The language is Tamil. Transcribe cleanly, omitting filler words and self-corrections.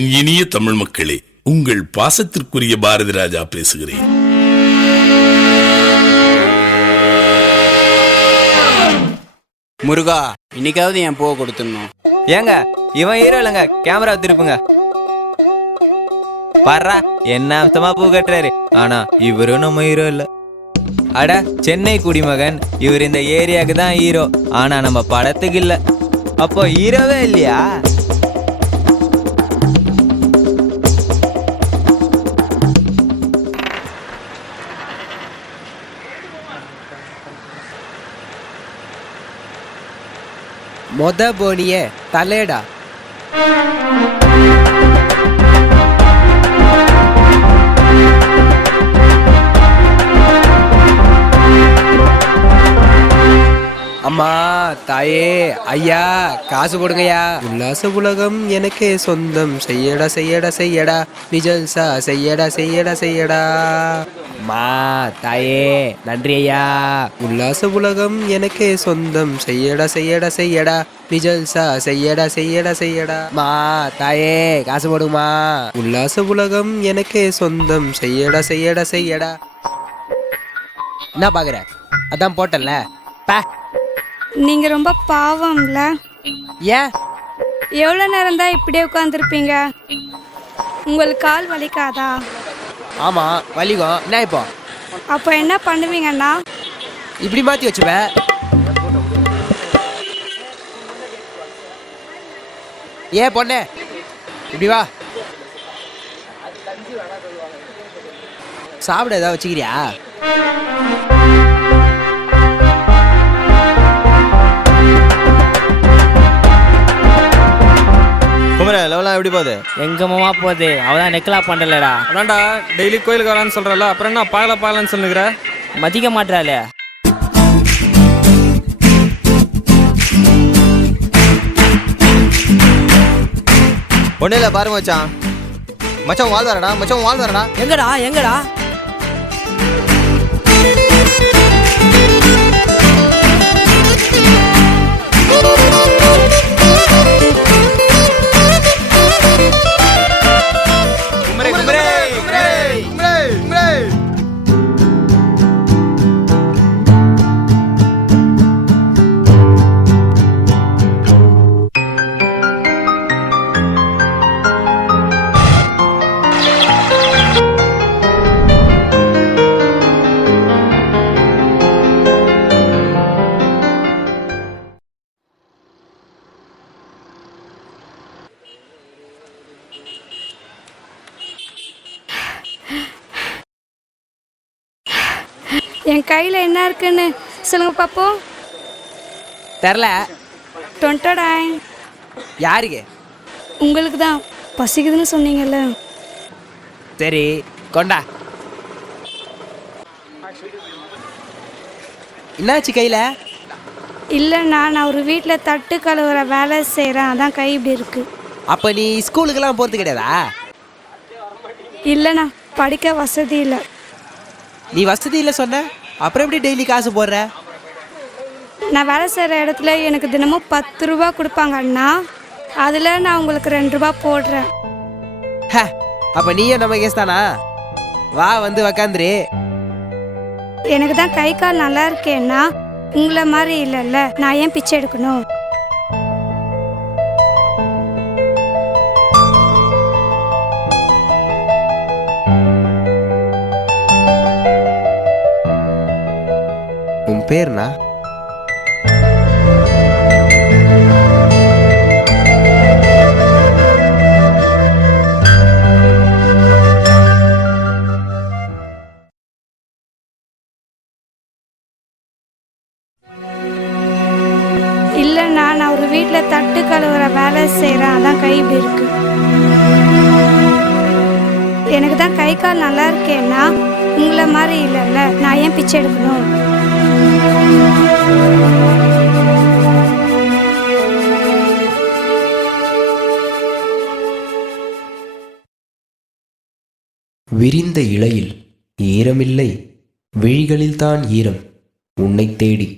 என் இனிய தமிழ் மக்களே, உங்கள் பாசத்திற்குரிய பாரதி ராஜா பேசுகிறேன். முருகா, இன்னைக்காவது என் பூவை கொடுத்துடணும். ஏங்க இவன் ஹீரோ இல்லைங்க, கேமரா திருப்புங்க. பாரா என்ன அம்சமா பூ கட்டுறாரு, ஆனா இவரும் நம்ம ஹீரோ இல்ல. அட சென்னை குடிமகன், இவர் இந்த ஏரியாவுக்கு தான் ஹீரோ, ஆனா நம்ம படத்துக்கு இல்ல. அப்போ ஹீரோவே இல்லையா? மொத போனிய தலைடா. அம்மா, தாயே, ஐயா, காசு போடுங்கய்யா. உல்லாச உலகம் எனக்கே சொந்தம், செய்யடா செய்யடா செய்யடா, நிஜல்சா செய்யடா செய்யடா செய்யடா. அம்மா, தாயே, நன்றி ஐயா. உல்லாச உலகம் எனக்கே சொந்தம், செய்யடா செய்யடா செய்யடா, நிஜல்சா செய்யடா செய்யடா செய்யடா. மா, தாயே, காசு போடுமா. உல்லாச உலகம் எனக்கே சொந்தம், செய்யடா செய்யடா செய்யடா. என்ன பாக்குற? அதான் போட்டல. நீங்க ரொம்ப பாவம்ல. ஏன்? எவ்வளோ நேரம் தான் இப்படியே உட்காந்துருப்பீங்க? உங்களுக்கு கால் வலிக்காதா? ஆமா, வலிக்கும். என்ன இப்போ? அப்போ என்ன பண்ணுவீங்கண்ணா? இப்படி மாத்தி வச்சுப்பேன். ஏன் பொண்ணே, இப்படி வா. சாப்பிட ஏதாவது வச்சுக்கிறியா? குமரே, லெவலாம் எப்படி போகுது? எங்க மாமா போகுது, அவதான் நெக்கலா பண்ணலடா. அதான்டா டெய்லி கோயிலுக்கு வரான்னு சொல்றல, அப்புறம் என்ன பாகலன்னு சொல்லுகிற? மதிக்க மாட்டாளே. ஒன்னும் இல்லை, பாருங்க மச்சான். மச்சான் வாழ் வரடா, மச்சான் வாழ் வரடா. எங்கடா எங்கடா? என் கையில் என்ன இருக்குன்னு சொல்லுங்க பாப்போம். தெரில. டொண்டடாய். யாருக்கு? உங்களுக்கு தான். பசிக்குதுன்னு சொன்னீங்கல்ல. சரி, கொண்டா. என்னாச்சு கையில? இல்லைண்ணா, நான் ஒரு வீட்டில் தட்டு கழுவுற வேலை செய்கிறேன், அதான் கை இப்படி இருக்கு. அப்ப நீ ஸ்கூலுக்கெல்லாம் போறது கிடையாதா? இல்லைண்ணா, படிக்க வசதி இல்லை. நீ வசதி இல்லை சொன்ன, அப்புறம் எப்படி டெய்லி காசு போடுற? நான் வேலை செய்கிற இடத்துல எனக்கு தினமும் 10 ரூபா கொடுப்பாங்க அண்ணா, அதில் நான் உங்களுக்கு 2 ரூபா போடுறேன். அப்ப நீயே நம்ம கேஸ் தானா? வா, வந்து உக்காந்துரு. எனக்கு தான் கை கால் நல்லா இருக்கேன்னா, உங்களை மாதிரி இல்லைல்ல, நான் ஏன் பிச்சை எடுக்கணும்? உன் பேர்னா? இல்லைண்ணா, நான் ஒரு வீட்டில் தட்டு கழுவுற வேலை செய்கிறேன், அதான் கை இப்படி இருக்கு. எனக்கு தான் கை கால் நல்லா இருக்கேன்னா, உங்களை மாதிரி இல்லைல்ல, நான் ஏன் பிச்சை எடுக்கணும்? விரிந்த இலையில் ஈரமில்லை, விழிகளில்தான் ஈரம் உன்னை தேடி.